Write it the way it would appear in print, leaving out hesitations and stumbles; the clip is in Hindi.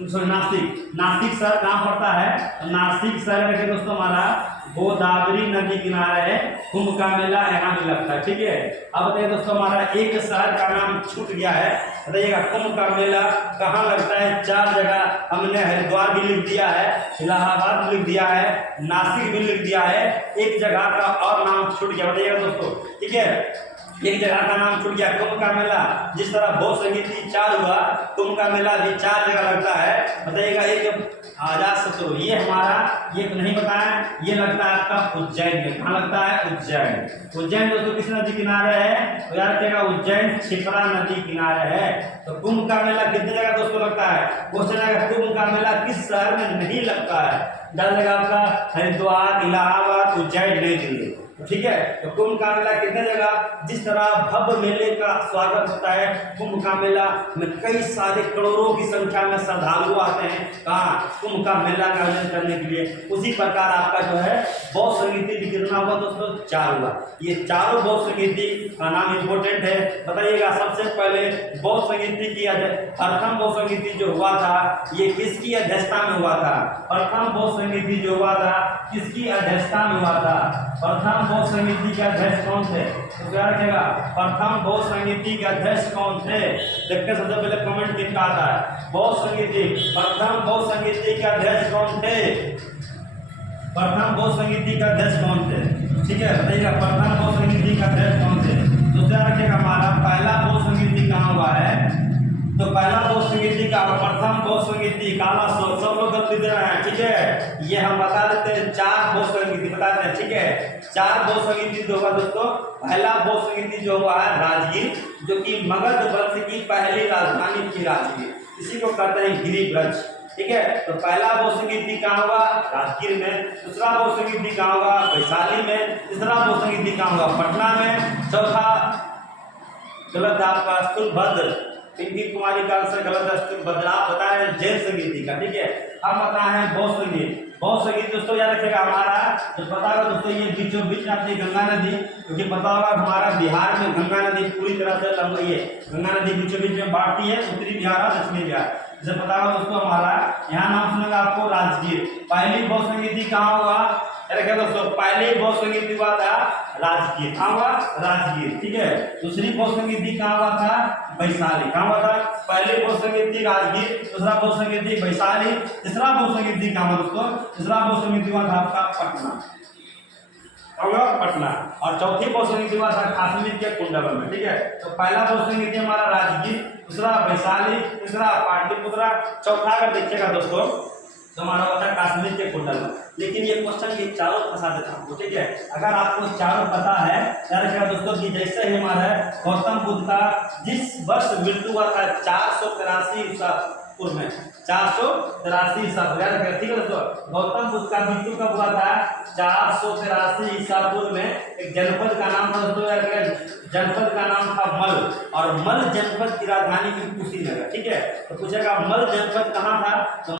नासिक, नासिक शहर कहाँ पड़ता है? नासिक शहर है दोस्तों हमारा गोदावरी नदी किनारे है, कुंभ का मेला यहाँ भी लगता है। ठीक है, अब बताइए दोस्तों हमारा एक शहर का नाम छूट गया है, बताइएगा कुंभ का मेला कहाँ लगता है? 4 जगह हमने हरिद्वार भी लिख दिया है, इलाहाबाद लिख दिया है, नासिक भी लिख दिया है, एक जगह का और नाम छूट गया, बताइएगा दोस्तों। ठीक है, एक जगह का नाम छूट गया, कुंभ का मेला। जिस तरह बहुत संगीति 4 हुआ, कुंभ का मेला भी 4 जगह लगता है, बताइएगा। एक आजाद शत्रु, ये हमारा, ये तो नहीं बताया, ये लगता है आपका उज्जैन में। कहाँ लगता है? उज्जैन। उज्जैन दोस्तों किस नदी किनारे है? तो याद रखिएगा उज्जैन क्षिप्रा नदी किनारे है। तो कुंभ का मेला कितने जगह दोस्तों लगता है? क्वेश्चन आएगा कुंभ का मेला किस शहर में नहीं लगता है? डाल देगा आपका हरिद्वार, इलाहाबाद, उज्जैन, नई दिल्ली। ठीक है, तो कुंभ का मेला कितने जगह? जिस तरह भव्य मेले का स्वागत होता है, कुंभ का मेला में कई सारे करोड़ों की संख्या में श्रद्धालु आते हैं कहाँ? कुंभ का मेला का आयोजन करने के लिए। उसी प्रकार आपका जो है बौद्ध संगीति भी कितना हुआ दोस्तों? 4 हुआ। ये चारों बौद्ध संगीति का नाम इंपोर्टेंट है, बताइएगा। सबसे पहले बौद्ध संगीति की प्रथम बौद्ध संगीति जो हुआ था, ये किसकी अध्यक्षता में हुआ था? प्रथम बौद्ध संगीति जो हुआ था किसकी अध्यक्षता में हुआ था? प्रथम बौद्ध समिति के अध्यक्ष कौन थे? तो क्या रखेगा? प्रथम बौद्ध समिति के अध्यक्ष कौन थे? देखते सबसे पहले कमेंट किसका आता है? बौद्ध समिति, प्रथम बौद्ध समिति के अध्यक्ष कौन थे? प्रथम बौद्ध समिति के अध्यक्ष कौन थे? ठीक है, बताइएगा प्रथम बौद्ध समिति के अध्यक्ष कौन थे? दूसरा रखेगा हमारा पहला बौद्ध समिति कहाँ हुआ है? तो पहला बौद्ध समिति का, प्रथम बौद्ध समिति काला सब लोग गलती दे रहे हैं। ठीक है, ये हम बता देते हैं 4 बौद्ध समिति बता देते हैं। ठीक है, 4 बौद्ध समिति जो होगा दोस्तों, पहला बौद्ध समिति जो हुआ है राजगीर, जो कि मगध वंश की पहली राजधानी थी राजगीर, इसी को कहते हैं गिरिब्रज। ठीक है, तो पहला बौद्ध समिति कहाँ हुआ? राजगीर में। दूसरा बौद्ध समिति कहाँ होगा? वैशाली में। तीसरा बौद्ध समिति कहाँ होगा? पटना में। चौथा गलत आपका स्थूलभद्र, पिंकी कुमारी का आंसर गलत है, स्थूलभद्र। आप बताए जैन संगीति का। ठीक है, हम बताए हैं बौद्ध संगीत। बौद्ध संगीत दोस्तों याद रखिएगा हमारा, तो पता होगा दोस्तों ये बीचों बीच आपकी गंगा नदी, क्योंकि पता होगा हमारा बिहार में गंगा नदी पूरी तरह से लंबी है, गंगा नदी बीचों बीच में बांटती है उत्तरी बिहार और दक्षिणी बिहार। जैसे पता होगा दोस्तों हमारा, यहाँ नाम सुनेगा आपको राजगीर। पहली बौद्ध संगीति कहाँ हुआ? रखिए दोस्तों, पहले बौद्ध संगीति हुआ था राजगीर। कहाँ हुआ? राजगीर। ठीक है, दूसरी बौद्ध संगीति कहाँ हुआ था? वैशाली। कहाँ हुआ था? पहले बौद्ध संगीति राजगीर, दूसरा बौद्ध संगीति वैशाली, तीसरा बौद्ध संगीति कहाँ हुआ दोस्तों? तीसरा बौद्ध संगीति हुआ था आपका पटना, पटना। और चौथी बौद्ध संगीति हुआ था कश्मीर के कुंडल में। ठीक है, तो पहला बौद्ध संगीति हमारा राजगीर, दूसरा वैशाली, तीसरा पाटलिपुत्रा, चौथा अगर देखिएगा दोस्तों तो हमारा होता है कश्मीर के कुंडल में। लेकिन ये क्वेश्चन ये चारों फंसा देता हूँ। ठीक है, अगर आपको चारों पता है यार क्या दोस्तों कि जैसे ही हमारा गौतम बुद्ध का जिस वर्ष मृत्यु हुआ था 483 ईसा पूर्व में, 483 ईसा पूर्व, याद रखिएगा। ठीक है दोस्तों, गौतम बुद्ध का मृत्यु कब हुआ था? 483 ईसा पूर्व में। एक जनपद का नाम था दोस्तों, जनपद का नाम था मल, और मल जनपद की राजधानी थी कुशीनगर। ठीक है, तो पूछेगा मल जनपद कहाँ था? तो